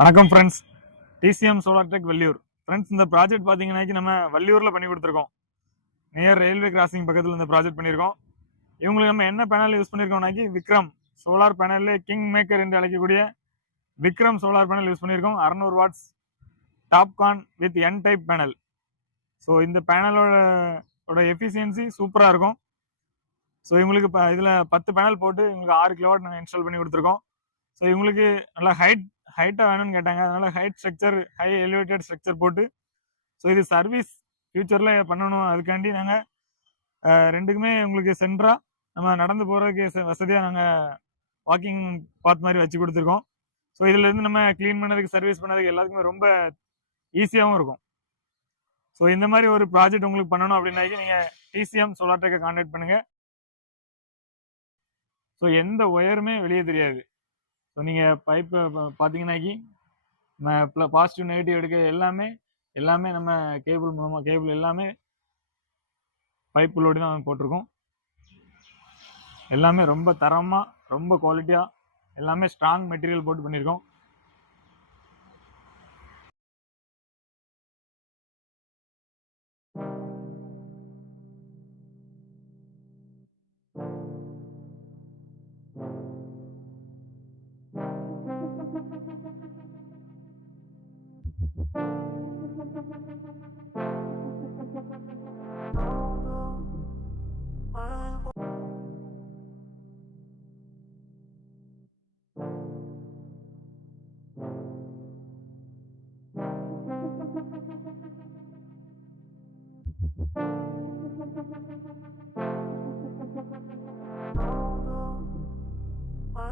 வணக்கம் friends. DCM solar tech Valliyur. Friends, இந்த project பார்த்தீங்கன்னா நம்ம வள்ளியூரில் பண்ணி கொடுத்துருக்கோம். நியர் ரயில்வே கிராசிங் பக்கத்தில் இந்த ப்ராஜெக்ட் பண்ணியிருக்கோம். இவங்களுக்கு நம்ம என்ன பேனல் யூஸ் பண்ணியிருக்கோம்னாக்கி விக்ரம் சோலார் பேனல்லே கிங் மேக்கர் என்று அழைக்கக்கூடிய விக்ரம் சோலார் பேனல் யூஸ் பண்ணியிருக்கோம். 600 watts TOPCon with N type panel. So இந்த பேனலோட எஃபிஷியன்சி சூப்பராக இருக்கும். ஸோ இவங்களுக்கு இப்போ இதில் 10 பேனல் போட்டு இவங்களுக்கு 6 கிலோவாட் நாங்கள் இன்ஸ்டால் பண்ணி கொடுத்துருக்கோம். ஸோ இவங்களுக்கு நல்லா ஹைட்டாக வேணும்னு கேட்டாங்க. அதனால height structure, high elevated structure போட்டு, ஸோ இது சர்வீஸ் ஃபியூச்சரில் பண்ணணும். அதுக்காண்டி நாங்கள் ரெண்டுக்குமே உங்களுக்கு சென்டராக நம்ம நடந்து போகிறதுக்கு வசதியாக நாங்கள் வாக்கிங் பாத் மாதிரி வச்சு கொடுத்துருக்கோம். ஸோ இதுலேருந்து நம்ம க்ளீன் பண்ணதுக்கு, சர்வீஸ் பண்ணதுக்கு எல்லாத்துக்குமே ரொம்ப ஈஸியாகவும் இருக்கும். ஸோ இந்த மாதிரி ஒரு ப்ராஜெக்ட் உங்களுக்கு பண்ணணும் அப்படின்னாக்கி நீங்கள் டிசிஎம் சோலார் டெக்கை கான்டாக்ட் பண்ணுங்கள். ஸோ எந்த ஒயருமே வெளியே தெரியாது. ஸோ நீங்கள் பைப்பை பார்த்தீங்கன்னாக்கி பாசிட்டிவ் நெகட்டிவ் எடுக்க எல்லாமே நம்ம கேபிள் மூலமாக, கேபிள் எல்லாமே பைப்புள்ளோடு தான் போட்டிருக்கோம். எல்லாமே ரொம்ப தரமாக, ரொம்ப குவாலிட்டியாக, எல்லாமே ஸ்ட்ராங் மெட்டீரியல் போட்டு பண்ணியிருக்கோம்.